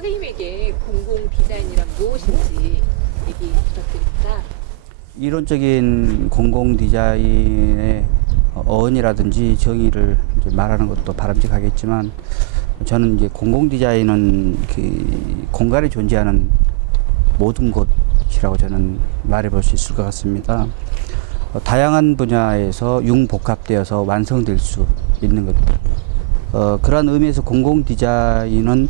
선생님에게 공공 디자인이란 무엇인지 얘기 부탁드립니다. 이론적인 공공 디자인의 어원이라든지 정의를 이제 말하는 것도 바람직하겠지만, 저는 이제 공공 디자인은 그 공간에 존재하는 모든 것이라고 저는 말해볼 수 있을 것 같습니다. 다양한 분야에서 융복합되어서 완성될 수 있는 것들. 그러한 의미에서 공공 디자인은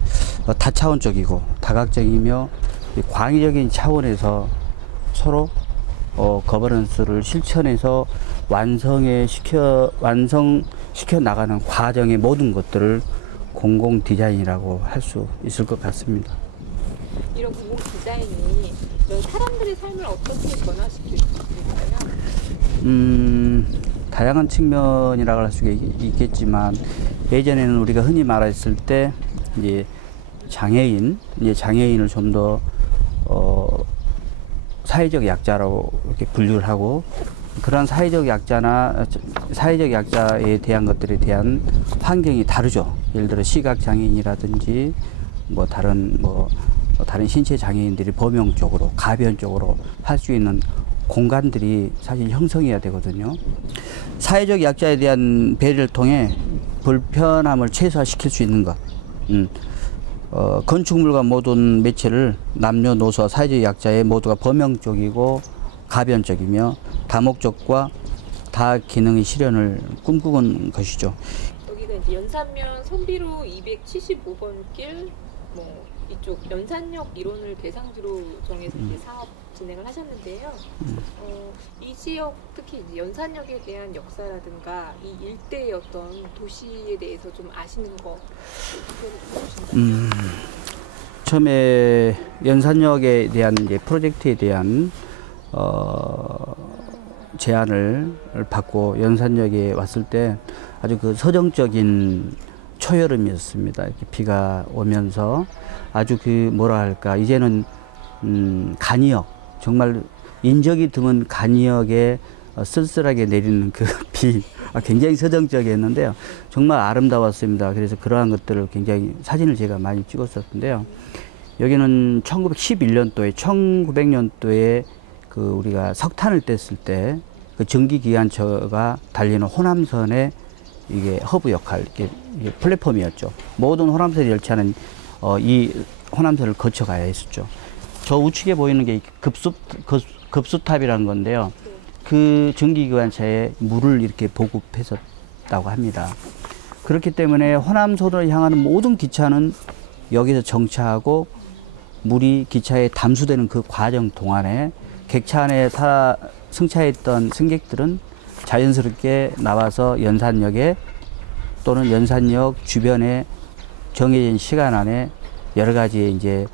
다차원적이고 다각적이며 광의적인 차원에서 서로 거버넌스를 실천해서 완성시켜 나가는 과정의 모든 것들을 공공 디자인이라고 할 수 있을 것 같습니다. 이런 공공 디자인이 사람들의 삶을 어떻게 변화시킬 수 있을까요? 다양한 측면이라고 할 수 있겠지만, 예전에는 우리가 흔히 말했을 때 이제 장애인을 좀 더 사회적 약자로 이렇게 분류를 하고, 그런 사회적 약자에 대한 것들에 대한 환경이 다르죠. 예를 들어 시각 장애인이라든지 다른 신체 장애인들이 범용적으로 가변적으로 할 수 있는 공간들이 사실 형성해야 되거든요. 사회적 약자에 대한 배려를 통해 불편함을 최소화시킬 수 있는 것. 건축물과 모든 매체를 남녀노소 사회적 약자의 모두가 범용적이고 가변적이며 다목적과 다기능의 실현을 꿈꾸는 것이죠. 여기가 이제 연산면 선비로 275번 길 이쪽 연산역 이론을 대상지로 정해서 이제 사업 진행을 하셨는데요. 이 지역 특히 이제 연산역에 대한 역사라든가 이 일대의 어떤 도시에 대해서 좀 아시는 거 무엇인가요? 처음에 연산역에 대한 이제 프로젝트에 대한 제안을 받고 연산역에 왔을 때 아주 그 서정적인 초여름이었습니다. 이렇게 비가 오면서 아주 이제는 간이역, 정말 인적이 드문 간이역에 쓸쓸하게 내리는 그 비, 굉장히 서정적이었는데요. 정말 아름다웠습니다. 그래서 그러한 것들을 굉장히 사진을 제가 많이 찍었었는데요. 여기는 1900년도에 그 우리가 석탄을 뗐을 때 그 전기기관차가 달리는 호남선의 이게 허브 역할, 이게 플랫폼이었죠. 모든 호남선 열차는 이 호남선을 거쳐가야 했었죠. 저 우측에 보이는 게 급수탑이라는 건데요. 그 전기기관차에 물을 이렇게 보급했었다고 합니다. 그렇기 때문에 호남선으로 향하는 모든 기차는 여기서 정차하고 물이 기차에 담수되는 그 과정 동안에 객차 안에 승차했던 승객들은 자연스럽게 나와서 연산역에 또는 연산역 주변에 정해진 시간 안에 여러 가지 이제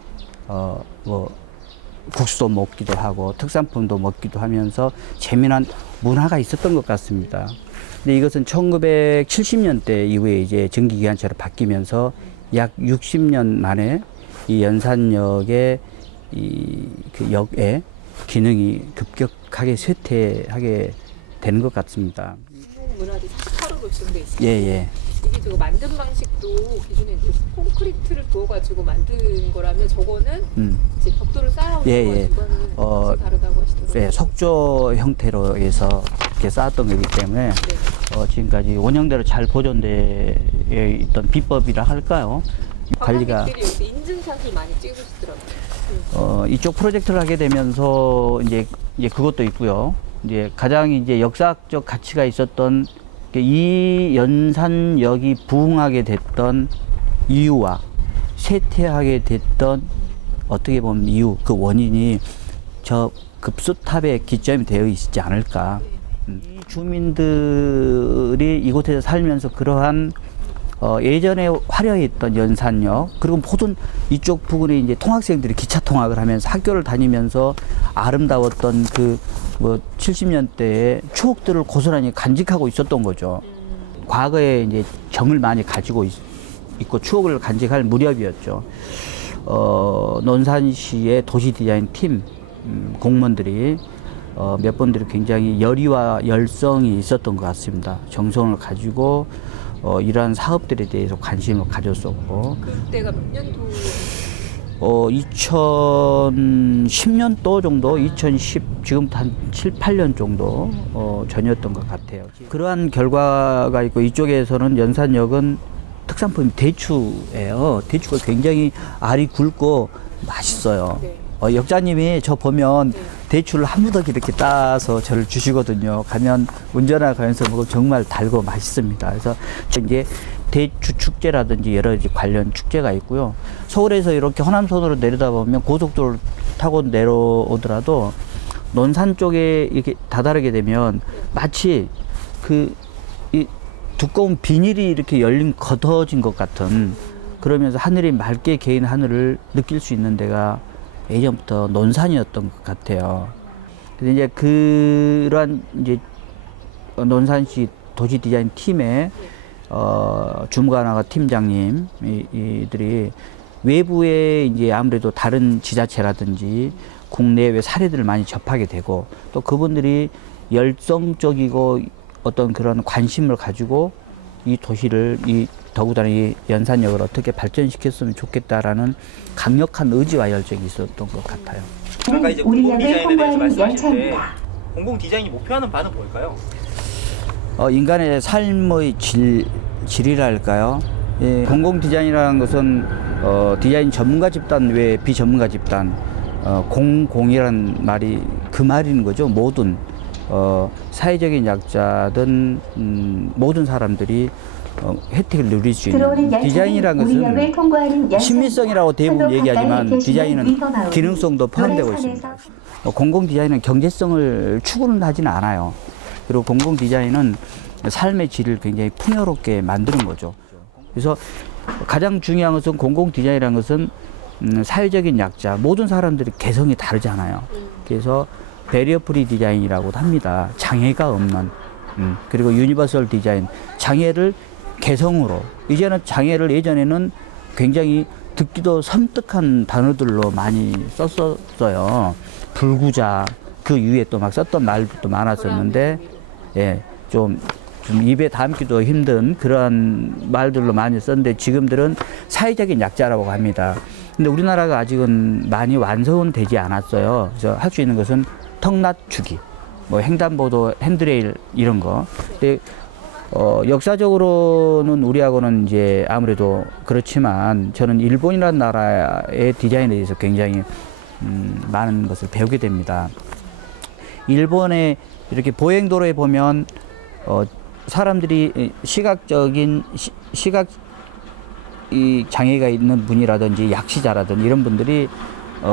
국수도 먹기도 하고 특산품도 먹기도 하면서 재미난 문화가 있었던 것 같습니다. 근데 이것은 1970년대 이후에 이제 전기기관차로 바뀌면서 약 60년 만에 이 연산역의 그 역의 기능이 급격하게 쇠퇴하게 되는 것 같습니다. 문화재 48호로 지정돼 있습니다. 예. 이게 저거 만든 방식도 기존에 이제 콘크리트를 부어가지고 만든 거라면 저거는 이제 벽돌을 쌓아오는 거는 다르다고 하시더라고요. 예, 석조 형태로 해서 이렇게 쌓았던 거기 때문에 지금까지 원형대로 잘 보존되어 있던 비법이라 할까요? 관리가 관광객들이 여기서 인증샷을 많이 찍으시더라고요. 이쪽 프로젝트를 하게 되면서 이제 그것도 있고요. 이제 가장 이제 역사적 가치가 있었던 이 연산역이 부흥하게 됐던 이유와 쇠퇴하게 됐던 어떻게 보면 이유, 그 원인이 저 급수탑에 기점이 되어 있지 않을까. 이 주민들이 이곳에서 살면서 그러한 예전에 화려했던 연산역, 그리고 모든 이쪽 부근에 이제 통학생들이 기차 통학을 하면서 학교를 다니면서 아름다웠던 70년대의 추억들을 고스란히 간직하고 있었던 거죠. 과거에 이제 정을 많이 가지고 있고 추억을 간직할 무렵이었죠. 논산시의 도시 디자인 팀 공무원들이 몇 분들이 굉장히 열의와 열성이 있었던 것 같습니다. 정성을 가지고 이러한 사업들에 대해서 관심을 가졌었고. 그때가 몇 년도? 2010년도 정도, 2010 지금부터 한 7, 8년 정도 전이었던 것 같아요. 그러한 결과가 있고 이쪽에서는 연산역은 특산품이 대추예요. 대추가 굉장히 알이 굵고 맛있어요. 네. 역장님이 저 보면 네. 대추를 한 무더기 이렇게 따서 저를 주시거든요. 가면 운전하고 가면서 먹으면 정말 달고 맛있습니다. 그래서 이제 대추 축제라든지 여러 가지 관련 축제가 있고요. 서울에서 이렇게 호남선으로 내려다 보면 고속도로를 타고 내려오더라도 논산 쪽에 이렇게 다다르게 되면 마치 이 두꺼운 비닐이 이렇게 열린 걷어진 것 같은, 그러면서 하늘이 맑게 개인 하늘을 느낄 수 있는 데가 예전부터 논산이었던 것 같아요. 그래서 이제 그러한 이제 논산시 도시 디자인 팀의 주무관하고 팀장님 이들이 외부에 이제 아무래도 다른 지자체라든지 국내외 사례들을 많이 접하게 되고, 또 그분들이 열성적이고 어떤 그런 관심을 가지고 이 도시를 더구나 이 연산역을 어떻게 발전시켰으면 좋겠다라는 강력한 의지와 열정이 있었던 것 같아요. 아까 이제 공공 디자인에 대해서 말씀하실 때 공공 디자인이 목표하는 바는 뭘까요? 인간의 삶의 질이랄까요? 예, 공공 디자인이라는 것은 디자인 전문가 집단 외에 비전문가 집단, 공공이란 말이 그 말인 거죠. 모든 사회적인 약자든 모든 사람들이 혜택을 누릴 수 있는 디자인이라는 것은 심미성이라고 대부분 얘기하지만 디자인은 기능성도 포함되고 있습니다. 공공 디자인은 경제성을 추구는 하지는 않아요. 그리고 공공 디자인은 삶의 질을 굉장히 풍요롭게 만드는 거죠. 그래서 가장 중요한 것은 공공 디자인이라는 것은 사회적인 약자, 모든 사람들이 개성이 다르잖아요. 그래서 배리어 프리 디자인이라고도 합니다. 장애가 없는. 그리고 유니버설 디자인, 장애를 개성으로, 이제는 장애를 예전에는 굉장히 듣기도 섬뜩한 단어들로 많이 썼었어요. 불구자, 그 위에 또 막 썼던 말도 많았었는데, 예, 좀 입에 담기도 힘든 그러한 말들로 많이 썼는데, 지금들은 사회적인 약자라고 합니다. 근데 우리나라가 아직은 많이 완성은 되지 않았어요. 그래서 할 수 있는 것은 턱 낮추기, 뭐 횡단보도 핸드레일 이런 거. 근데 역사적으로는 우리하고는 이제 아무래도 그렇지만, 저는 일본이라는 나라의 디자인에 대해서 굉장히 많은 것을 배우게 됩니다. 일본의 이렇게 보행도로에 보면 사람들이 시각적인 시각 이 장애가 있는 분이라든지 약시자라든지 이런 분들이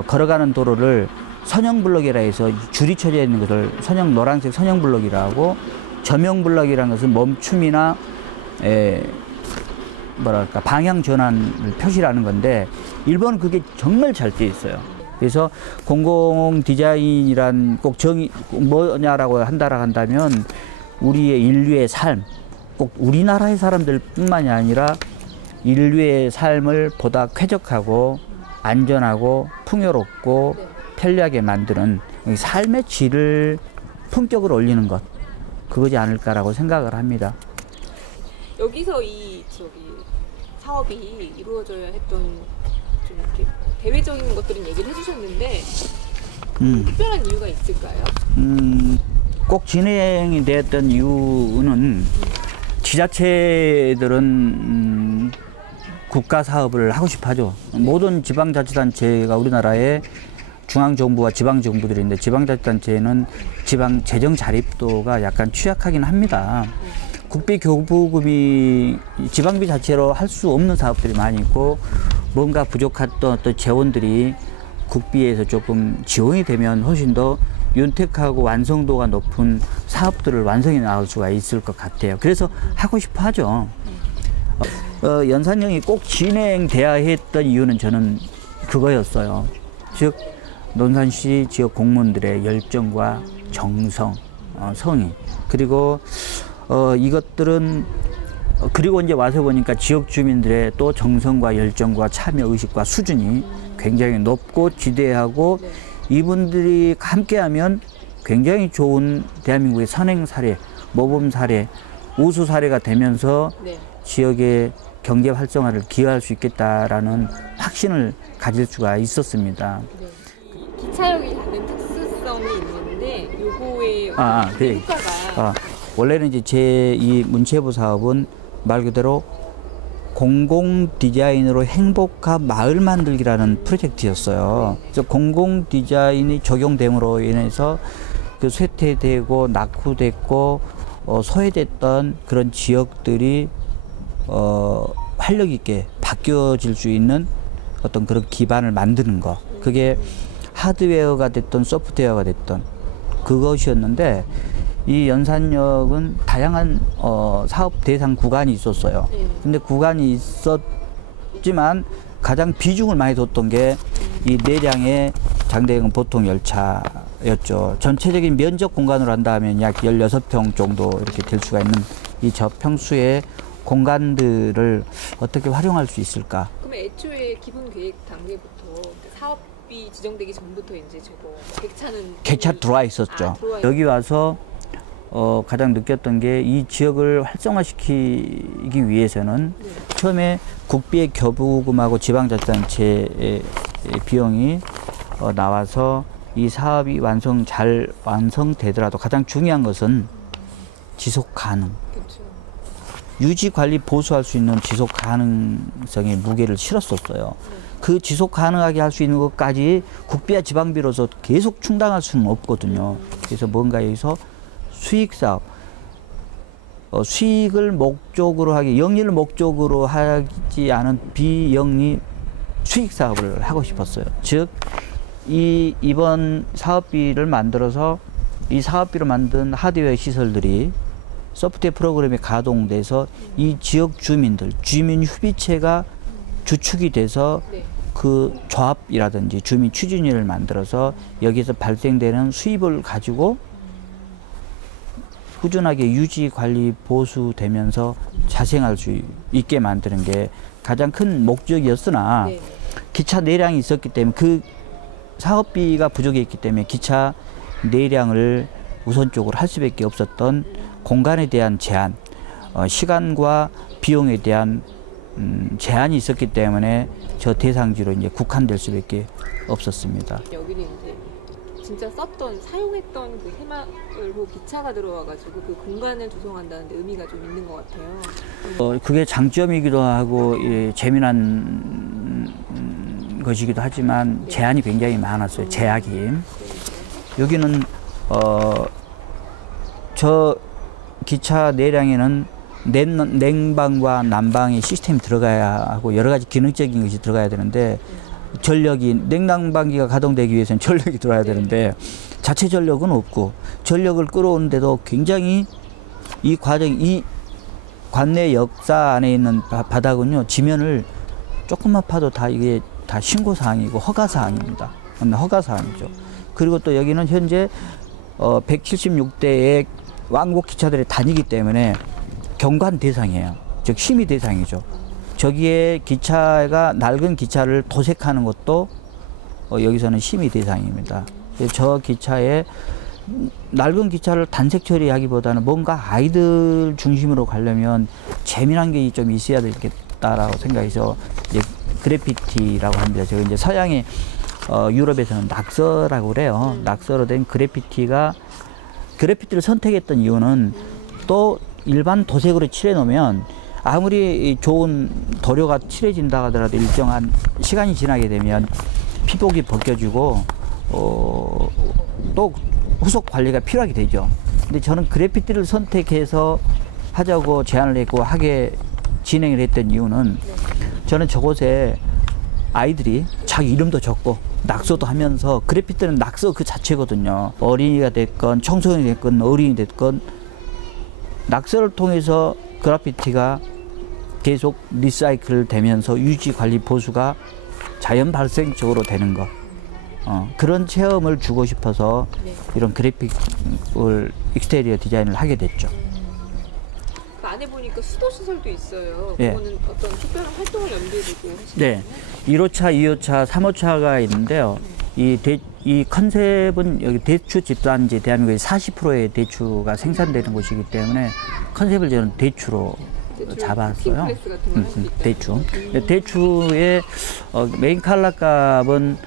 걸어가는 도로를 선형블럭이라 해서 줄이 쳐져 있는 것을 노란색 선형블럭이라고, 저명블럭이라는 것은 멈춤이나 뭐랄까 방향 전환을 표시하는 건데, 일본은 그게 정말 잘 돼 있어요. 그래서 공공 디자인이란 꼭 정의 뭐냐라고 한다면 우리의 인류의 삶, 꼭 우리나라의 사람들뿐만이 아니라 인류의 삶을 보다 쾌적하고 안전하고 풍요롭고 편리하게 만드는 삶의 질을 품격을 올리는 것, 그거지 않을까라고 생각을 합니다. 여기서 이 사업이 이루어져야 했던 좀 이렇게 대외적인 것들은 얘기를 해주셨는데 특별한 이유가 있을까요? 꼭 진행이 됐던 이유는 지자체들은 국가 사업을 하고 싶어 하죠. 모든 지방자치단체가 우리나라의 중앙정부와 지방정부들인데, 지방자치단체는 지방 재정 자립도가 약간 취약하긴 합니다. 국비 교부금이 지방비 자체로 할 수 없는 사업들이 많이 있고, 뭔가 부족했던 어떤 재원들이 국비에서 조금 지원이 되면 훨씬 더 윤택하고 완성도가 높은 사업들을 완성해 나갈 수가 있을 것 같아요. 그래서 하고 싶어 하죠. 연산역이 꼭 진행돼야 했던 이유는 저는 그거였어요. 즉 논산시 지역 공무원들의 열정과 정성, 성의, 그리고 이것들은 그리고 이제 와서 보니까 지역 주민들의 또 정성과 열정과 참여 의식과 수준이 굉장히 높고 지대하고, 이분들이 함께하면 굉장히 좋은 대한민국의 선행 사례, 모범 사례, 우수 사례가 되면서 지역의 경제 활성화를 기여할 수 있겠다라는 확신을 가질 수가 있었습니다. 네. 기차역이 갖는 특수성이 있는데 요거의 그래. 효과가 원래는 이제 제 이 문체부 사업은 말 그대로 공공 디자인으로 행복한 마을 만들기라는 프로젝트였어요. 그래서 공공 디자인이 적용됨으로 인해서 그 쇠퇴되고 낙후됐고 소외됐던 그런 지역들이 활력 있게 바뀌어질 수 있는 어떤 그런 기반을 만드는 거. 그게 하드웨어가 됐든 소프트웨어가 됐든 그것이었는데 이 연산역은 다양한 사업 대상 구간이 있었어요. 근데 구간이 있었지만 가장 비중을 많이 뒀던 게 이 내량의 장대형 보통 열차였죠. 전체적인 면적 공간으로 한다면 약 16평 정도 이렇게 될 수가 있는 이 저평수의 공간들을 어떻게 활용할 수 있을까? 그럼 애초에 기본 계획 단계부터 사업비 지정되기 전부터 이제 저거 객차 들어와 있었죠. 여기 와서 가장 느꼈던 게 이 지역을 활성화시키기 위해서는 처음에 국비의 교부금하고 지방자치단체의 비용이 나와서 이 사업이 잘 완성되더라도 가장 중요한 것은 지속 가능. 그렇죠. 유지 관리 보수할 수 있는 지속 가능성의 무게를 실었었어요. 그 지속 가능하게 할 수 있는 것까지 국비와 지방비로서 계속 충당할 수는 없거든요. 그래서 뭔가 여기서 수익 사업, 수익을 목적으로 하기, 영리를 목적으로 하지 않은 비영리 수익 사업을 하고 싶었어요. 즉, 이번 사업비를 만들어서 이 사업비로 만든 하드웨어 시설들이 소프트웨어 프로그램에 가동돼서 이 지역 주민들, 주민 휴비체가 주축이 돼서 그 조합이라든지 주민 추진위를 만들어서 여기서 발생되는 수입을 가지고 꾸준하게 유지, 관리, 보수되면서 자생할 수 있게 만드는 게 가장 큰 목적이었으나 기차 내량이 있었기 때문에 그 사업비가 부족했기 때문에 기차 내량을 우선적으로 할 수밖에 없었던 공간에 대한 제한, 시간과 비용에 대한 제한이 있었기 때문에 저 대상지로 이제 국한될 수밖에 없었습니다. 여기는 이제 진짜 썼던, 사용했던 그 해마을호 기차가 들어와가지고 그 공간을 조성한다는 데 의미가 좀 있는 것 같아요. 그게 장점이기도 하고 재미난 것이기도 하지만 제한이 굉장히 많았어요. 제약이. 여기는 저 기차 내량에는 냉방과 난방의 시스템이 들어가야 하고 여러 가지 기능적인 것이 들어가야 되는데 전력이, 냉난방기가 가동되기 위해서는 전력이 들어와야 되는데 자체 전력은 없고 전력을 끌어오는데도 굉장히 이 과정, 이 관내 역사 안에 있는 바닥은요, 지면을 조금만 파도 다 이게 다 신고사항이고 허가사항입니다. 허가사항이죠. 그리고 또 여기는 현재 176대의 왕복 기차들이 다니기 때문에 경관 대상이에요. 즉 심의 대상이죠. 저기에 기차가 낡은 기차를 도색하는 것도 여기서는 심의 대상입니다. 저 기차에 낡은 기차를 단색 처리하기보다는 뭔가 아이들 중심으로 가려면 재미난 게 좀 있어야 되겠다라고 생각해서 이제 그래피티라고 합니다. 제가 이제 서양의 유럽에서는 낙서라고 그래요. 낙서로 된 그래피티를 선택했던 이유는 또 일반 도색으로 칠해 놓으면 아무리 좋은 도료가 칠해진다 하더라도 일정한 시간이 지나게 되면 피복이 벗겨지고 또 후속 관리가 필요하게 되죠. 근데 저는 그래피티를 선택해서 하자고 제안을 했고 진행을 했던 이유는 저는 저곳에 아이들이 자기 이름도 적고 낙서도 하면서 그래피티는 낙서 그 자체거든요. 어린이가 됐건 청소년이 됐건 어린이 됐건 낙서를 통해서 그래피티가 계속 리사이클 되면서 유지 관리 보수가 자연 발생적으로 되는 거. 그런 체험을 주고 싶어서 이런 그래픽을 익스테리어 디자인을 하게 됐죠. 그 안에 보니까 수도 시설도 있어요. 예. 그거는 어떤 특별한 활동을 염두에 두고 하시는 네. 거예요? 1호차, 2호차, 3호차가 있는데요. 이 컨셉은 여기 대추 집단지 대한민국의 40%의 대추가 생산되는 곳이기 때문에 컨셉을 저는 대추로 잡았어요. 클래스 같은 걸 할 수 있다. 대추. 대추의 메인 컬러 값은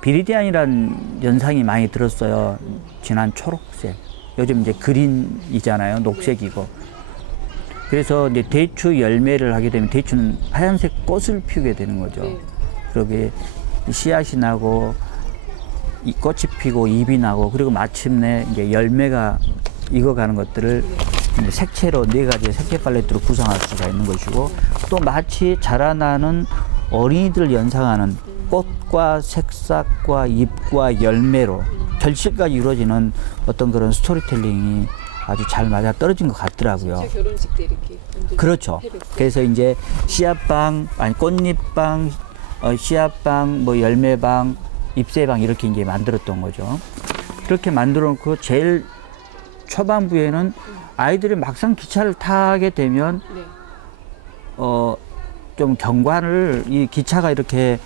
비리디안이라는 연상이 많이 들었어요. 진한 초록색. 요즘 이제 그린이잖아요. 녹색이고. 그래서 이제 대추 열매를 하게 되면 대추는 하얀색 꽃을 피우게 되는 거죠. 네. 그러게 씨앗이 나고 이 꽃이 피고 잎이 나고 그리고 마침내 이제 열매가 익어가는 것들을 이제 색채로 4가지의 색채 팔레트로 구성할 수가 있는 것이고 또 마치 자라나는 어린이들을 연상하는 꽃과 색삭과 잎과 열매로 결실까지 이루어지는 어떤 그런 스토리텔링이 아주 잘 맞아 떨어진 것 같더라고요. 진짜 결혼식 때 이렇게 그렇죠. 그래서 이제 씨앗방, 아니 꽃잎방, 씨앗방, 뭐 열매방, 잎새방 이렇게 이제 만들었던 거죠. 그렇게 만들어 놓고 제일 초반부에는 아이들이 막상 기차를 타게 되면 네. 좀 경관을 이 기차가 이렇게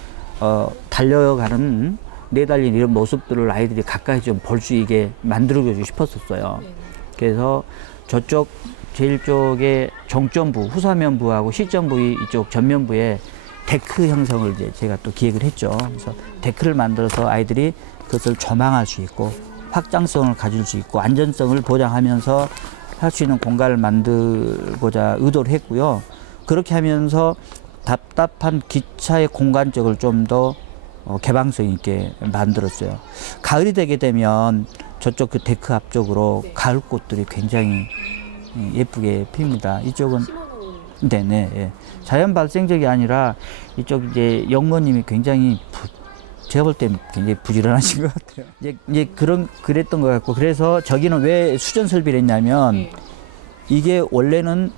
달려가는 내달린 이런 모습들을 아이들이 가까이 좀 볼 수 있게 만들고 싶었었어요. 네. 그래서 저쪽 제일 쪽에 종점부, 후사면부하고 시점부 이쪽 전면부에 데크 형성을 이제 제가 또 기획을 했죠. 그래서 데크를 만들어서 아이들이 그것을 조망할 수 있고 확장성을 가질 수 있고 안전성을 보장하면서 할 수 있는 공간을 만들고자 의도를 했고요. 그렇게 하면서 답답한 기차의 공간적을 좀 더 개방성 있게 만들었어요. 가을이 되게 되면 저쪽 그 데크 앞쪽으로 네. 가을 꽃들이 굉장히 예쁘게 핍니다. 이쪽은 심어놓은 네네 예. 자연 발생적이 아니라 이쪽 이제 영모님이 굉장히 제가 볼 때 굉장히 부지런하신 것 같아요. 이제 그랬던 것 같고 그래서 저기는 왜 수전 설비를 했냐면 네. 이게 원래는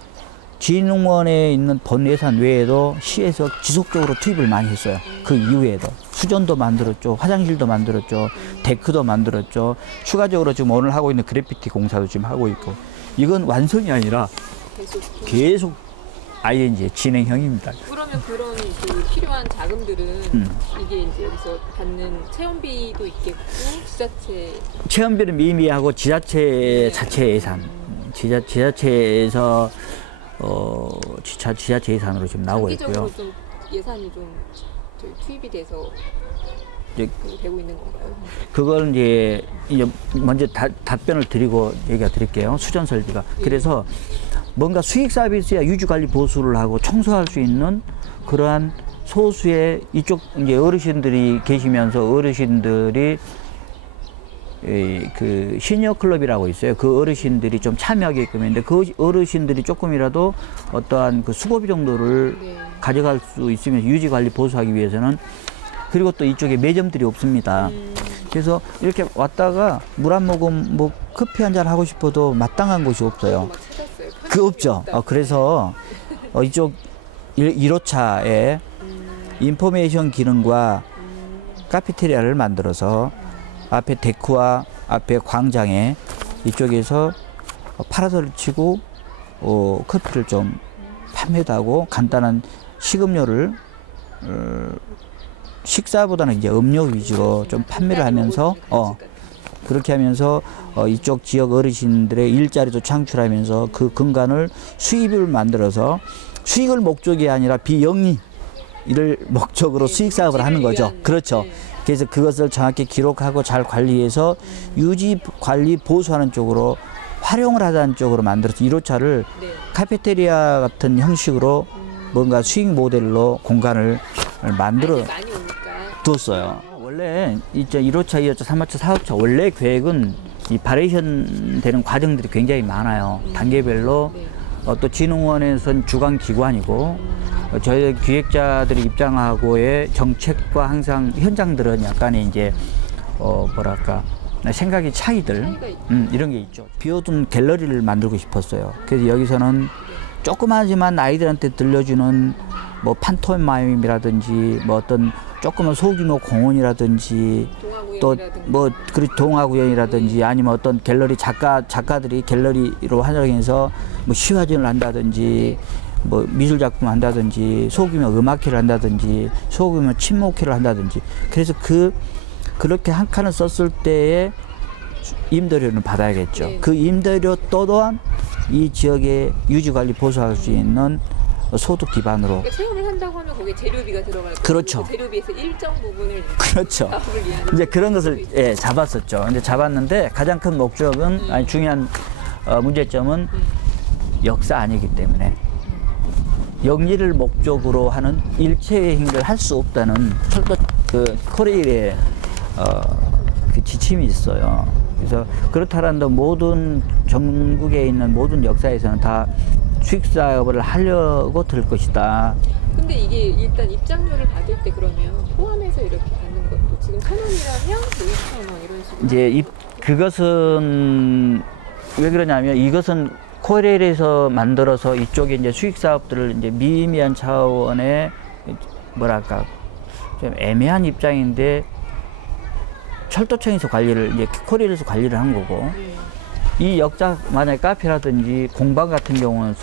진흥원에 있는 본 예산 외에도 시에서 지속적으로 투입을 많이 했어요. 그 이후에도 수전도 만들었죠, 화장실도 만들었죠, 데크도 만들었죠. 추가적으로 지금 오늘 하고 있는 그래피티 공사도 지금 하고 있고 이건 완성이 아니라 계속 ING 진행형입니다. 그러면 그런 그 필요한 자금들은 이게 이제 여기서 받는 체험비도 있겠고 지자체 체험비는 미미하고 지자체 자체 예산, 지자체에서 지자체 예산으로 지금 나오고 있고요. 장기적으로 좀 예산이 좀 저희 투입이 돼서 이제 되고 있는 건가요? 그걸 이제 먼저 답변을 드리고 얘기가 드릴게요. 수전 설비가. 그래서 뭔가 수익 서비스야 유지 관리 보수를 하고 청소할 수 있는 그러한 소수의 이쪽 이제 어르신들이 계시면서 어르신들이 그 시니어 클럽이라고 있어요. 그 어르신들이 좀 참여하게끔 했는데 그 어르신들이 조금이라도 어떠한 그 수고비 정도를 네. 가져갈 수 있으면 유지 관리 보수하기 위해서는 그리고 또 이쪽에 매점들이 없습니다. 그래서 이렇게 왔다가 물 한 모금 뭐 커피 한 잔 하고 싶어도 마땅한 곳이 없어요. 막 찾았어요. 그 없죠. 그래서 이쪽 1호차에 인포메이션 기능과 카페테리아를 만들어서 앞에 데크와 앞에 광장에 이쪽에서 파라솔을 치고 커피를 좀 판매하고 간단한 식음료를 식사보다는 이제 음료 위주로 좀 판매를 하면서 그렇게 하면서 이쪽 지역 어르신들의 일자리도 창출하면서 그 근간을 수입을 만들어서 수익을 목적이 아니라 비영리를 목적으로 수익 사업을 하는 거죠. 그렇죠. 그래서 그것을 정확히 기록하고 잘 관리해서 유지 관리 보수하는 쪽으로 활용을 하자는 쪽으로 만들어서 1호차를 네. 카페테리아 같은 형식으로 뭔가 수익 모델로 공간을 만들어 많이 오니까 뒀어요. 원래 이제 1호차, 2호차, 3호차, 4호차 원래 계획은 이 바리에이션 되는 과정들이 굉장히 많아요. 단계별로 네. 또 진흥원에서는 주관 기관이고 저희 기획자들이 입장하고의 정책과 항상 현장들은 약간의 이제 뭐랄까 생각의 차이들 이런 게 있죠. 비오든 갤러리를 만들고 싶었어요. 그래서 여기서는 조그마하지만 아이들한테 들려주는 뭐 판토마임이라든지 뭐 어떤 조그만 소규모 공원이라든지 또 뭐 동화구연이라든지 아니면 어떤 갤러리 작가들이 갤러리로 활용해서 뭐 시화전을 한다든지 뭐 미술 작품 한다든지 소규모 음악회를 한다든지 소규모 친목회를 한다든지 그래서 그렇게 한 칸을 썼을 때에 임대료는 받아야겠죠. 네. 그 임대료 또한 이 지역의 유지관리 보수할 수 있는 소득 기반으로. 그러니까 체험을 한다고 하면 거기에 재료비가 들어갈 거고 그렇죠. 그 재료비에서 일정 부분을 그렇죠. 사업을 위한 이제 그런 것을 잡았었죠. 근데 잡았는데 가장 큰 목적은 아니 중요한 문제점은 역사 아니기 때문에 영리를 목적으로 하는 일체의 행위를 할 수 없다는 철도 그 코레일의 그 지침이 있어요. 그래서 그렇다라는 모든 전국에 있는 모든 역사에서는 다 수익 사업을 하려고 들 것이다. 근데 이게 일단 입장료를 받을 때 그러면 포함해서 이렇게 받는 것도 지금 1,000원이라면 뭐 2,000원 이런 식으로 이제 그것은 왜 그러냐면 이것은 코레일에서 만들어서 이쪽에 이제 수익 사업들을 이제 미미한 차원의 뭐랄까 좀 애매한 입장인데 철도청에서 관리를 이제 코레일에서 관리를 한 거고 이 역사 만약에 카페라든지 공방 같은 경우는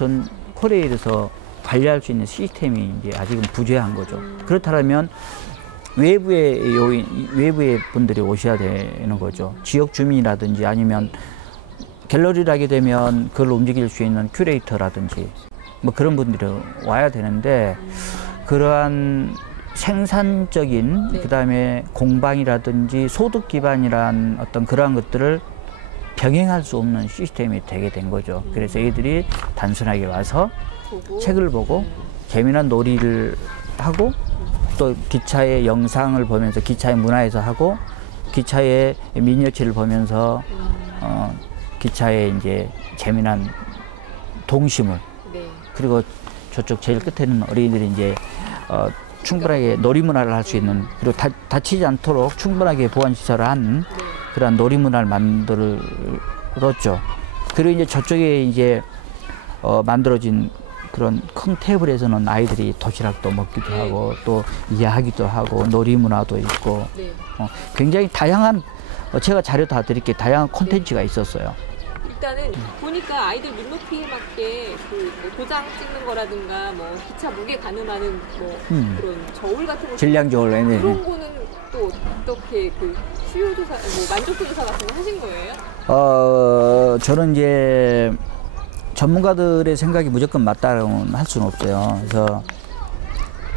코레일에서 관리할 수 있는 시스템이 이제 아직은 부재한 거죠. 그렇다면 외부의 분들이 오셔야 되는 거죠. 지역 주민이라든지 아니면 갤러리를 하게 되면 그걸 움직일 수 있는 큐레이터라든지 뭐 그런 분들이 와야 되는데 그러한 생산적인 그다음에 공방이라든지 소득 기반이란 어떤 그러한 것들을 병행할 수 없는 시스템이 되게 된 거죠. 그래서 애들이 단순하게 와서 책을 보고 재미난 놀이를 하고 또 기차의 영상을 보면서 기차의 문화에서 하고 기차의 미니어처를 보면서 기차의 이제 재미난 동심을 그리고 저쪽 제일 끝에 있는 어린이들이 이제 충분하게 놀이문화를 할 수 있는 그리고 다치지 않도록 충분하게 보완시설을 한 그런 놀이문화를 만들었죠. 그리고 이제 저쪽에 이제 만들어진 그런 큰 테이블에서는 아이들이 도시락도 먹기도 하고 또 이해하기도 하고 놀이문화도 있고 굉장히 다양한 제가 자료 다 드릴게요. 다양한 콘텐츠가 있었어요. 일단은 보니까 아이들 눈높이에 맞게 그 뭐 도장 찍는 거라든가 뭐 기차 무게 가늠하는 뭐 그런 저울 같은 거 질량 저울 그런 거는 또 어떻게 그 수요 조사 뭐 만족도 조사 같은 거 하신 거예요? 저는 이제 전문가들의 생각이 무조건 맞다고는 할 수는 없어요. 그래서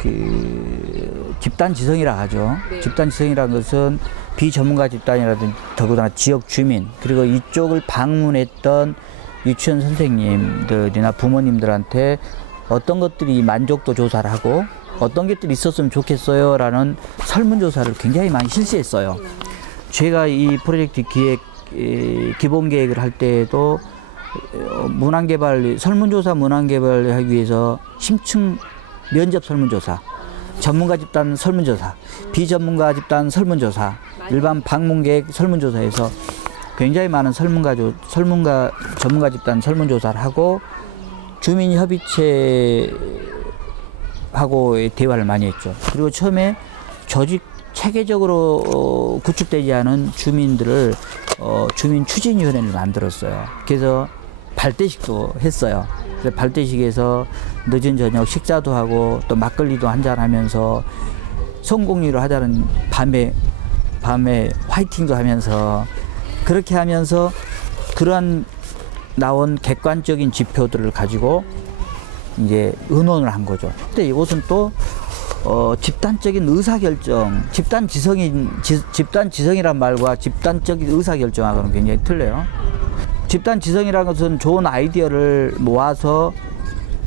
그 집단 지성이라 하죠. 집단 지성이라는 것은 비전문가 집단이라든지 더구나 지역 주민 그리고 이쪽을 방문했던 유치원 선생님들이나 부모님들한테 어떤 것들이 만족도 조사를 하고 어떤 것들이 있었으면 좋겠어요 라는 설문조사를 굉장히 많이 실시했어요. 제가 이 프로젝트 기본 계획을 할 때에도 설문조사 문항개발을 하기 위해서 심층 면접 설문조사, 전문가 집단 설문조사, 비전문가 집단 설문조사, 일반 방문객 설문조사에서 굉장히 많은 전문가 집단 설문조사를 하고 주민협의체하고의 대화를 많이 했죠. 그리고 처음에 조직 체계적으로 구축되지 않은 주민들을 주민 추진위원회를 만들었어요. 그래서 발대식도 했어요. 그래서 발대식에서 늦은 저녁 식사도 하고 또 막걸리도 한잔하면서 성공리로 하자는 밤에 화이팅도 하면서 그렇게 하면서 그러한 나온 객관적인 지표들을 가지고 이제 의논을 한 거죠. 근데 이것은 또 집단적인 의사결정, 집단 지성이란 말과 집단적인 의사결정하고는 굉장히 틀려요. 집단 지성이라는 것은 좋은 아이디어를 모아서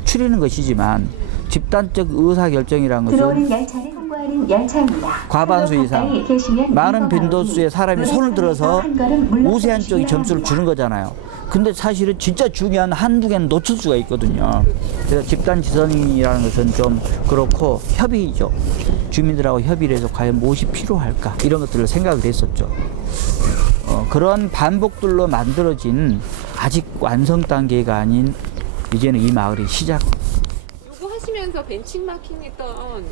추리는 것이지만 집단적 의사결정이라는 것은 과반수 이상 많은 빈도수의 사람이 손을 들어서 우세한 쪽이 점수를 주는 거잖아요. 근데 사실은 진짜 중요한 한두 개는 놓칠 수가 있거든요. 그래서 집단 지성이라는 것은 좀 그렇고 협의죠. 주민들하고 협의를 해서 과연 무엇이 필요할까 이런 것들을 생각을 했었죠. 그런 반복들로 만들어진 아직 완성 단계가 아닌 이제는 이 마을의 시작. 요거 하시면서 벤치마킹 했던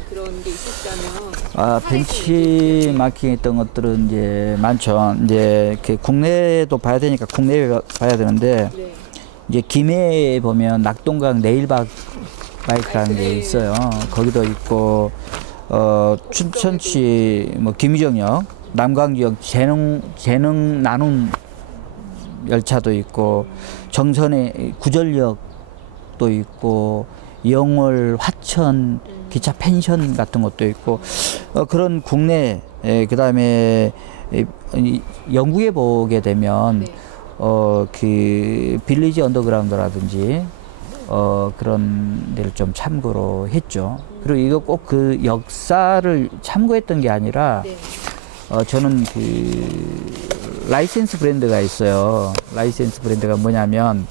그런 게 있으시다면? 벤치마킹 했던 것들은 이제 많죠. 이제 국내도 봐야 되니까 국내에 봐야 되는데, 이제 김해에 보면 낙동강 네일바이크라는 게 있어요. 거기도 있고, 춘천시 뭐 김유정역, 남강 지역 재능 나눔 열차도 있고 정선의 구전역도 있고 영월, 화천 기차 펜션 같은 것도 있고 그런 국내 그다음에 영국에 보게 되면 네. 그 빌리지 언더그라운드라든지 그런 데를 좀 참고로 했죠. 그리고 이거 꼭 그 역사를 참고했던 게 아니라 네. 저는 그 라이센스 브랜드가 있어요. 라이센스 브랜드가 뭐냐면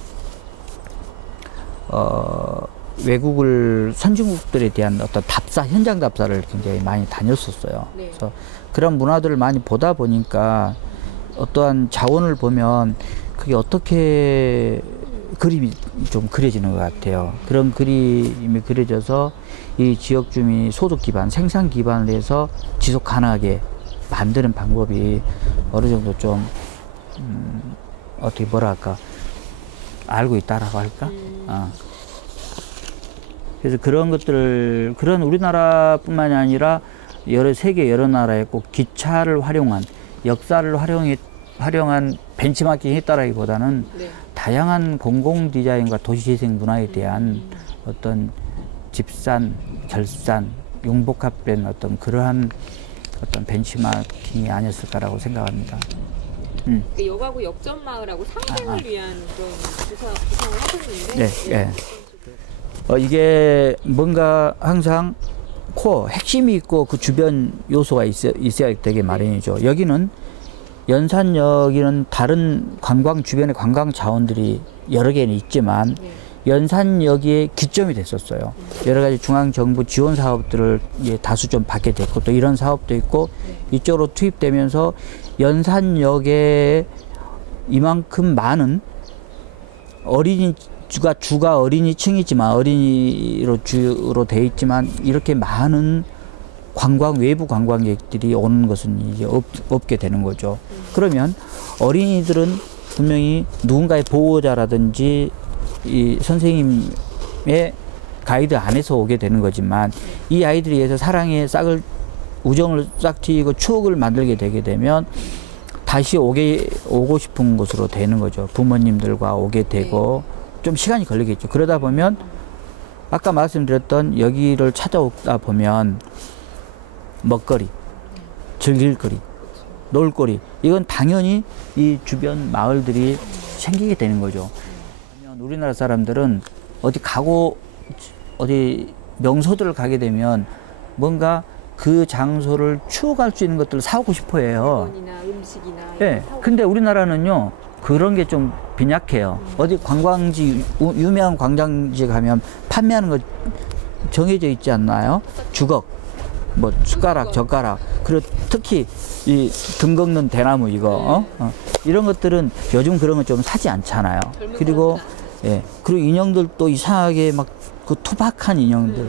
외국을 선진국들에 대한 어떤 답사, 현장 답사를 굉장히 많이 다녔었어요. 네. 그래서 그런 문화들을 많이 보다 보니까 어떠한 자원을 보면 그게 어떻게 그림이 좀 그려지는 것 같아요. 그런 그림이 그려져서 이 지역 주민이 소득 기반, 생산 기반을 해서 지속 가능하게 만드는 방법이 어느 정도 좀 어떻게 뭐랄까 알고 있다라고 할까? 그래서 그런 것들을 그런 우리나라뿐만이 아니라 세계 여러 나라에 꼭 기차를 활용한 역사를 활용한 벤치마킹이 했다라기보다는 네. 다양한 공공 디자인과 도시재생 문화에 대한 어떤 집산, 결산, 융복합된 어떤 그러한 어떤 벤치마킹이 아니었을까라고 생각합니다. 그 역하고 역전 마을하고 상생을 위한 그런 구성을 하셨는데. 네, 네. 이게 뭔가 항상 코어, 핵심이 있고 그 주변 요소가 있어야 되게 마련이죠. 여기는 연산역에는 다른 관광 주변의 관광 자원들이 여러 개는 있지만 네. 연산역이 기점이 됐었어요. 여러 가지 중앙정부 지원 사업들을 다수 좀 받게 됐고 또 이런 사업도 있고 이쪽으로 투입되면서 연산역에 이만큼 많은 주가 어린이층이지만 어린이로 주로 돼 있지만 이렇게 많은 외부 관광객들이 오는 것은 이제 없게 되는 거죠. 그러면 어린이들은 분명히 누군가의 보호자라든지 이 선생님의 가이드 안에서 오게 되는 거지만 이 아이들에 의해서 사랑의 우정을 싹 트이고 추억을 만들게 되게 되면 다시 오고 싶은 곳으로 되는 거죠. 부모님들과 오게 되고 좀 시간이 걸리겠죠. 그러다 보면 아까 말씀드렸던 여기를 찾아오다 보면 먹거리, 즐길거리, 놀거리 이건 당연히 이 주변 마을들이 생기게 되는 거죠. 우리나라 사람들은 어디 명소들을 가게 되면 뭔가 그 장소를 추억할 수 있는 것들을 사오고 싶어 해요. 물건이나 음식이나. 네. 근데 우리나라는요, 그런 게 좀 빈약해요. 어디 유명한 관광지 가면 판매하는 거 정해져 있지 않나요? 주걱, 뭐 숟가락, 젓가락, 그리고 특히 이 등 걷는 대나무 이거, 이런 것들은 요즘 그런 거 좀 사지 않잖아요. 그리고 그리고 인형들도 이상하게 막 그 투박한 인형들.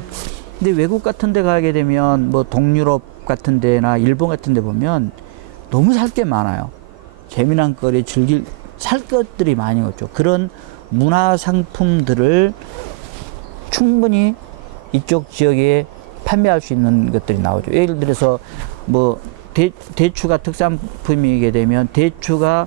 근데 외국 같은 데 가게 되면 뭐 동유럽 같은 데나 일본 같은 데 보면 너무 살 게 많아요. 재미난 거리 살 것들이 많이 없죠. 그런 문화 상품들을 충분히 이쪽 지역에 판매할 수 있는 것들이 나오죠. 예를 들어서 뭐 대추가 특산품이게 되면 대추가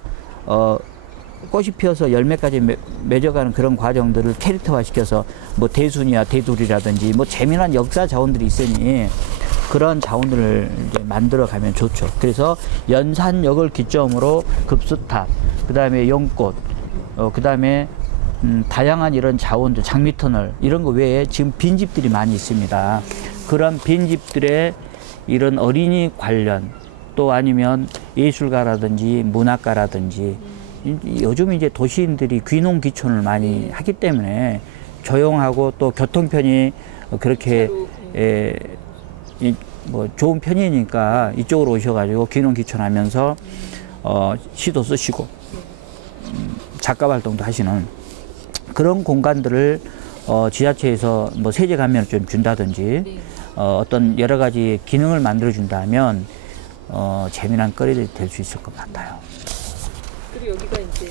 꽃이 피어서 열매까지 맺어가는 그런 과정들을 캐릭터화 시켜서 뭐 대순이야 대둘이라든지 뭐 재미난 역사 자원들이 있으니 그런 자원들을 이제 만들어 가면 좋죠. 그래서 연산역을 기점으로 급수탑, 그 다음에 연꽃, 그 다음에 다양한 이런 자원들, 장미터널 이런 거 외에 지금 빈집들이 많이 있습니다. 그런 빈집들의 이런 어린이 관련 또 아니면 예술가라든지 문학가라든지 요즘 이제 도시인들이 귀농 귀촌을 많이 하기 때문에 조용하고 또 교통편이 그렇게 뭐 좋은 편이니까 이쪽으로 오셔가지고 귀농 귀촌하면서 시도 쓰시고 작가 활동도 하시는 그런 공간들을 지자체에서 뭐 세제 감면을 좀 준다든지 어떤 여러 가지 기능을 만들어 준다면 재미난 거리들이 될 수 있을 것 같아요. 그리고 여기가 이제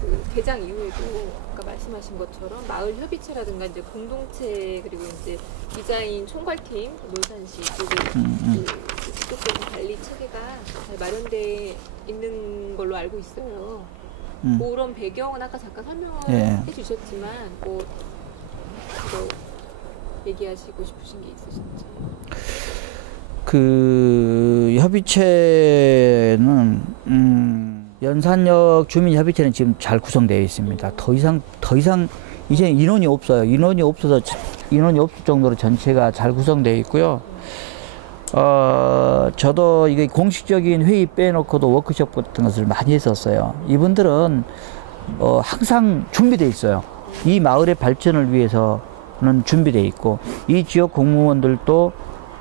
그 개장 이후에도 아까 말씀하신 것처럼 마을 협의체라든가 이제 공동체 그리고 이제 디자인 총괄팀 논산시 그쪽도 관리 체계가 잘 마련돼 있는 걸로 알고 있어요. 그런 배경은 아까 잠깐 설명을 예. 해주셨지만 뭐 얘기하시고 싶으신 게 있으신지. 그 협의체는 연산역 주민협의체는 지금 잘 구성되어 있습니다. 더 이상 이제 인원이 없어요. 인원이 없을 정도로 전체가 잘 구성되어 있고요. 저도 이게 공식적인 회의 빼놓고도 워크숍 같은 것을 많이 했었어요. 이분들은 항상 준비되어 있어요. 이 마을의 발전을 위해서는 준비되어 있고, 이 지역 공무원들도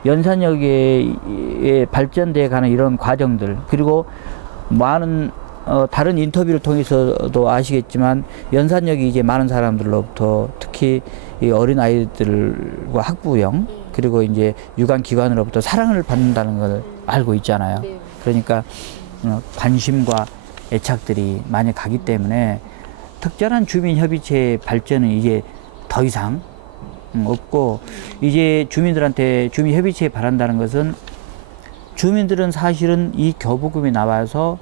연산역에 발전돼 가는 이런 과정들, 그리고 많은 다른 인터뷰를 통해서도 아시겠지만 연산역이 이제 많은 사람들로부터 특히 이 어린 아이들과 학부형 그리고 이제 유관기관으로부터 사랑을 받는다는 걸 알고 있잖아요. 네. 그러니까 관심과 애착들이 많이 가기 때문에 특별한 주민협의체의 발전은 이제 더 이상 없고, 이제 주민들한테 주민협의체에 바란다는 것은, 주민들은 사실은 이 교부금이 나와서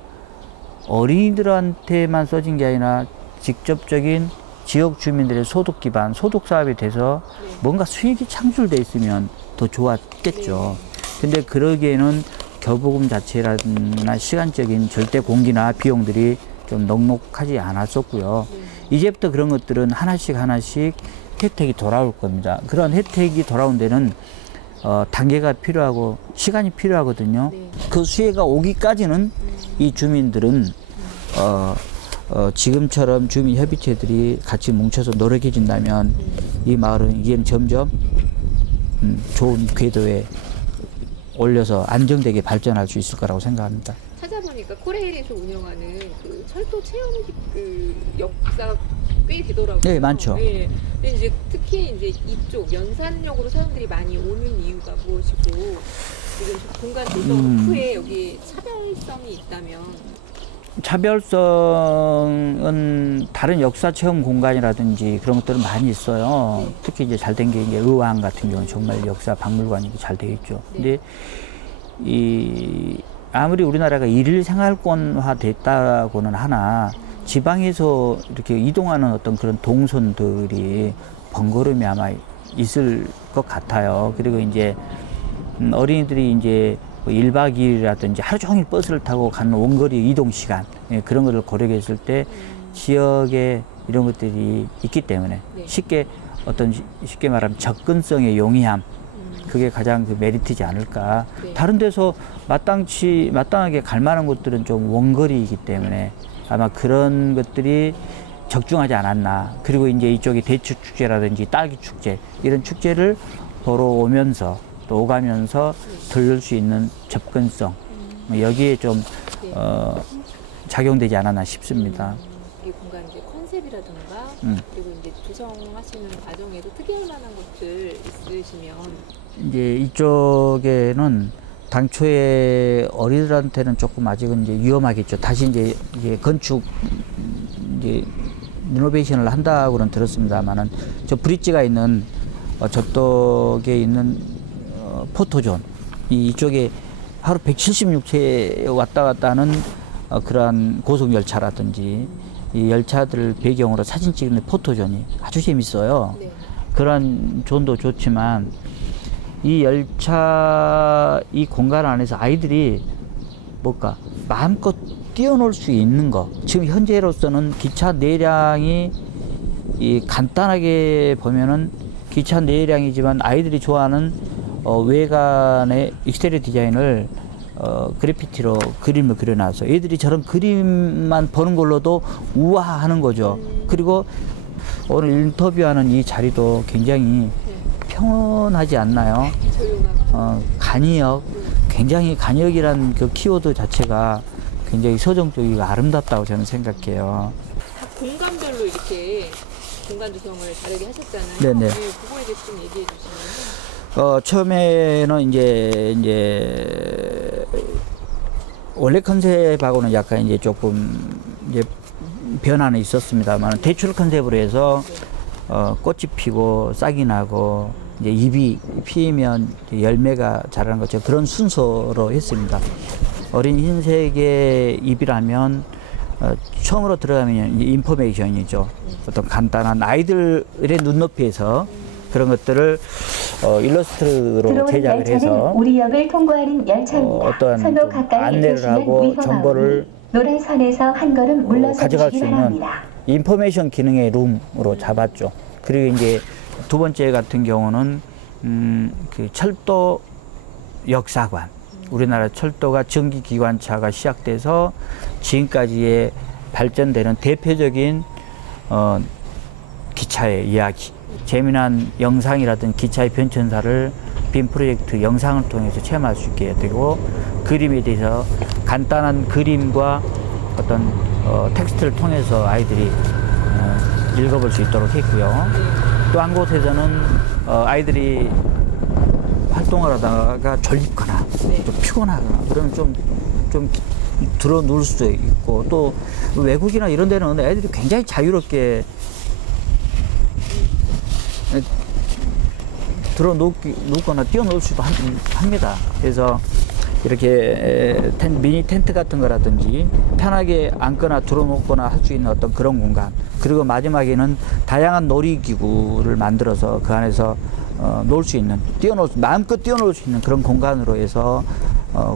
어린이들한테만 써진 게 아니라 직접적인 지역 주민들의 소득 기반, 소득 사업이 돼서 뭔가 수익이 창출돼 있으면 더 좋았겠죠. 근데 그러기에는 교부금 자체나 시간적인 절대 공기나 비용들이 좀 넉넉하지 않았었고요. 이제부터 그런 것들은 하나씩 혜택이 돌아올 겁니다. 그런 혜택이 돌아온 데는 단계가 필요하고 시간이 필요하거든요. 그 수혜가 오기까지는 이 주민들은 지금처럼 주민협의체들이 같이 뭉쳐서 노력해준다면 이 마을은 이제는 점점 좋은 궤도에 올려서 안정되게 발전할 수 있을 거라고 생각합니다. 찾아보니까 코레일에서 운영하는 그 철도 체험 그 역사 꽤 되더라고요. 네, 많죠. 네. 근데 이제 특히 이제 이쪽 연산역으로 사람들이 많이 오는 이유가 무엇이고, 지금 공간 조성 후에 여기 차별성이 있다면? 차별성은 다른 역사 체험 공간이라든지 그런 것들은 많이 있어요. 특히 이제 잘 된 게 이제 의왕 같은 경우는 정말 역사 박물관이 잘 되어 있죠. 근데 아무리 우리나라가 일일 생활권화 됐다고는 하나, 지방에서 이렇게 이동하는 어떤 그런 동선들이 번거로움이 아마 있을 것 같아요. 그리고 이제 어린이들이 이제 1박 2일이라든지 하루 종일 버스를 타고 가는 원거리 이동 시간, 그런 것을 고려했을 때 지역에 이런 것들이 있기 때문에 쉽게 말하면 접근성의 용이함, 그게 가장 그 메리트지 않을까. 다른 데서 마땅하게 갈 만한 곳들은 좀 원거리이기 때문에 아마 그런 것들이 적중하지 않았나. 그리고 이제 이쪽에 대추 축제라든지 딸기 축제, 이런 축제를 보러 오면서 또 오가면서 들을 수 있는 접근성, 여기에 좀 작용되지 않았나 싶습니다. 이 공간 이제 컨셉이라든가 그리고 이제 조성하시는 과정에서 특이할 만한 것들 있으시면? 이제 이쪽에는 당초에 어린이들한테는 조금 아직은 이제 위험하겠죠. 다시 이제 건축 리노베이션을 한다고는 들었습니다만은, 저 브릿지가 있는 저쪽에 있는 포토존, 이쪽에 하루 176회 왔다 갔다 하는 그러한 고속열차라든지 이 열차들을 배경으로 사진 찍는 포토존이 아주 재밌어요. 그런 존도 좋지만, 이 열차 이 공간 안에서 아이들이 마음껏 뛰어놀 수 있는 거, 지금 현재로서는 기차 내량이 간단하게 보면은 기차 내량이지만 아이들이 좋아하는 외관의 익스테리어 디자인을 그래피티로 그림을 그려놔서 애들이 저런 그림만 보는 걸로도 우아하는 거죠. 그리고 오늘 인터뷰하는 이 자리도 굉장히 평온하지 않나요? 간이역, 굉장히 간이역이라는 그 키워드 자체가 굉장히 서정적이고 아름답다고 저는 생각해요. 공간별로 이렇게 공간 조성을 다르게 하셨잖아요. 네네. 그거에 대해서 좀 얘기해 주시면. 처음에는 이제 원래 컨셉하고는 약간 이제 조금 변화는 있었습니다만, 대출 컨셉으로 해서 꽃이 피고 싹이 나고 이제 잎이 피면 열매가 자라는 것처럼 그런 순서로 했습니다. 어린 흰색의 잎이라면 처음으로 들어가면 인포메이션이죠. 어떤 간단한 아이들의 눈높이에서 그런 것들을 일러스트로 제작을 해서 우리 역을 통과하는 열차입니다. 어떤 선로 가까이 안내를 하고 정보를 노란선에서 한 걸음 물러서 가져갈 수 주시기 있는 바랍니다. 인포메이션 기능의 룸으로 잡았죠. 그리고 이제 두 번째 같은 경우는 그 철도 역사관. 우리나라 철도가 전기기관차가 시작돼서 지금까지의 발전되는 대표적인 기차의 이야기, 재미난 영상이라든지 기차의 변천사를 빔 프로젝트 영상을 통해서 체험할 수 있게 되고, 그림에 대해서 간단한 그림과 어떤 텍스트를 통해서 아이들이 읽어볼 수 있도록 했고요. 또 한 곳에서는 아이들이 활동을 하다가 졸립거나 좀 피곤하거나 그러면 좀 들어 누울 수도 있고, 또 외국이나 이런 데는 애들이 굉장히 자유롭게 들어 눕거나 뛰어놀 수도 합니다. 그래서 이렇게 미니 텐트 같은 거라든지 편하게 앉거나 들어놓거나 할 수 있는 어떤 그런 공간, 그리고 마지막에는 다양한 놀이기구를 만들어서 그 안에서 놀 수 있는, 마음껏 뛰어놀 수 있는 그런 공간으로 해서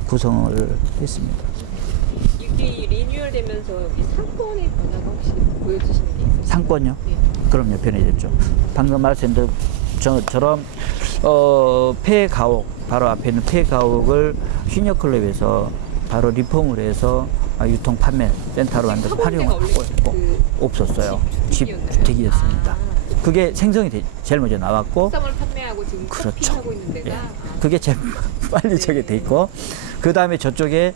구성을 했습니다. 이게 리뉴얼 되면서 이 상권의 변화가 혹시 보여지시는 게 있어요? 상권요? 네. 그럼요, 변해졌죠. 방금 말씀드린 저처럼 폐가옥, 바로 앞에 있는 폐가옥을 시니어클럽에서 바로 리폼을 해서 유통 판매 센터로 만들어서 활용하고 있고, 없었어요. 집주택이었습니다. 그게 생성이 제일 먼저 나왔고, 을 판매하고 지금 그렇죠. 하고 있는 데가 예. 그게 제일 빨리 저게 돼 있고, 그 다음에 저쪽에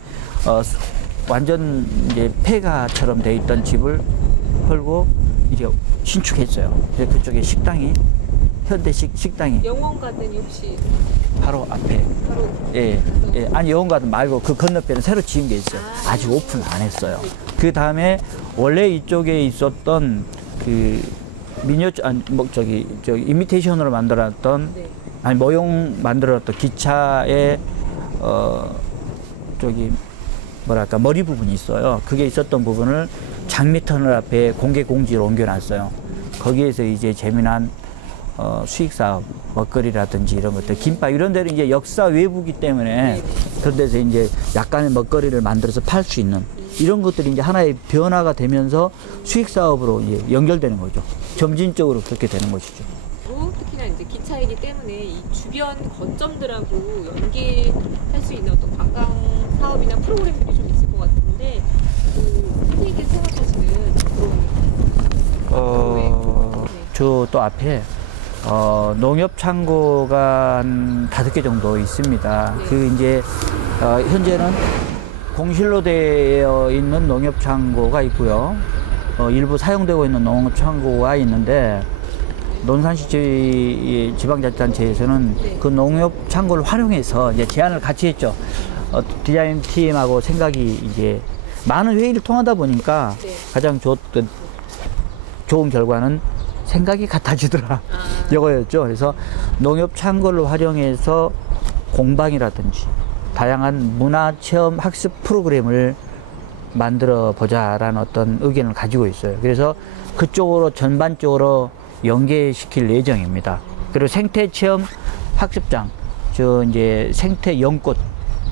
완전 이제 폐가처럼 돼 있던 집을 헐고 이제 신축했어요. 그래서 그쪽에 식당이, 현대식 식당이 영원 가든이 혹시 바로 앞에, 바로 예, 아니 영원 가든 말고 그 건너편에 새로 지은 게 있어요. 아직 오픈 안 했어요. 그 다음에 원래 이쪽에 있었던 그 이미테이션으로 만들었던, 네. 아니 모형 만들었던 기차의 뭐랄까 머리 부분이 있어요. 그게 있었던 부분을 장미터널 앞에 공개 공지로 옮겨놨어요. 거기에서 이제 재미난 수익 사업, 먹거리라든지 이런 것들, 김밥 이런 데는 이제 역사 외부기 때문에 그런 데서 이제 약간의 먹거리를 만들어서 팔 수 있는 이런 것들이 이제 하나의 변화가 되면서 수익 사업으로 이제 연결되는 거죠. 점진적으로 그렇게 되는 것이죠. 특히나 이제 기차이기 때문에 이 주변 거점들하고 연계할 수 있는 어떤 관광 사업이나 프로그램들이 좀 있을 것 같은데, 그 선생님께서 생각하시는 그런 저 또 앞에 농협 창고가 한 5개 정도 있습니다. 네. 그 이제 현재는 공실로 되어 있는 농협 창고가 있고요. 일부 사용되고 있는 농협 창고가 있는데, 논산시 지방자치단체에서는 네. 그 농협 창고를 활용해서 이제 제안을 같이 했죠. 디자인 팀하고 생각이 이제 많은 회의를 통하다 보니까 네. 가장 좋은 결과는 생각이 같아지더라. 이거였죠. 그래서 농협 창고를 활용해서 공방이라든지 다양한 문화 체험 학습 프로그램을 만들어 보자라는 어떤 의견을 가지고 있어요. 그래서 그쪽으로 전반적으로 연계시킬 예정입니다. 그리고 생태 체험 학습장, 이제 생태 연꽃,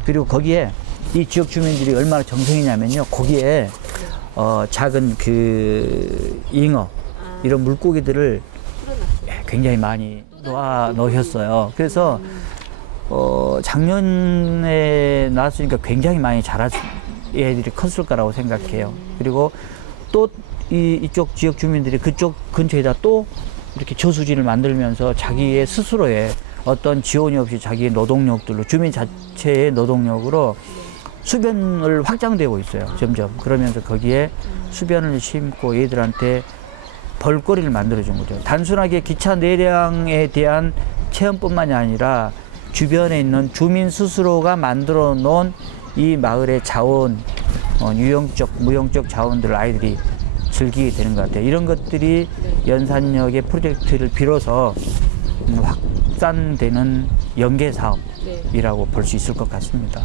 그리고 거기에 이 지역 주민들이 얼마나 정성이냐면요, 거기에 작은 그 잉어 이런 물고기들을 굉장히 많이 놓으셨어요. 그래서 작년에 나왔으니까 굉장히 많이 자란 애들이 컸을 거라고 생각해요. 그리고 또 이쪽 지역 주민들이 그쪽 근처에다 또 이렇게 저수지를 만들면서 자기의 스스로의 어떤 지원이 없이 자기의 노동력들로, 주민 자체의 노동력으로 수변을 확장되고 있어요. 점점. 그러면서 거기에 수변을 심고 얘들한테 볼거리를 만들어준 거죠. 단순하게 기차 내량에 대한 체험뿐만이 아니라 주변에 있는 주민 스스로가 만들어 놓은 이 마을의 자원, 유형적, 무형적 자원들을 아이들이 즐기게 되는 것 같아요. 이런 것들이 연산역의 프로젝트를 빌어서 확산되는 연계 사업이라고 볼 수 있을 것 같습니다.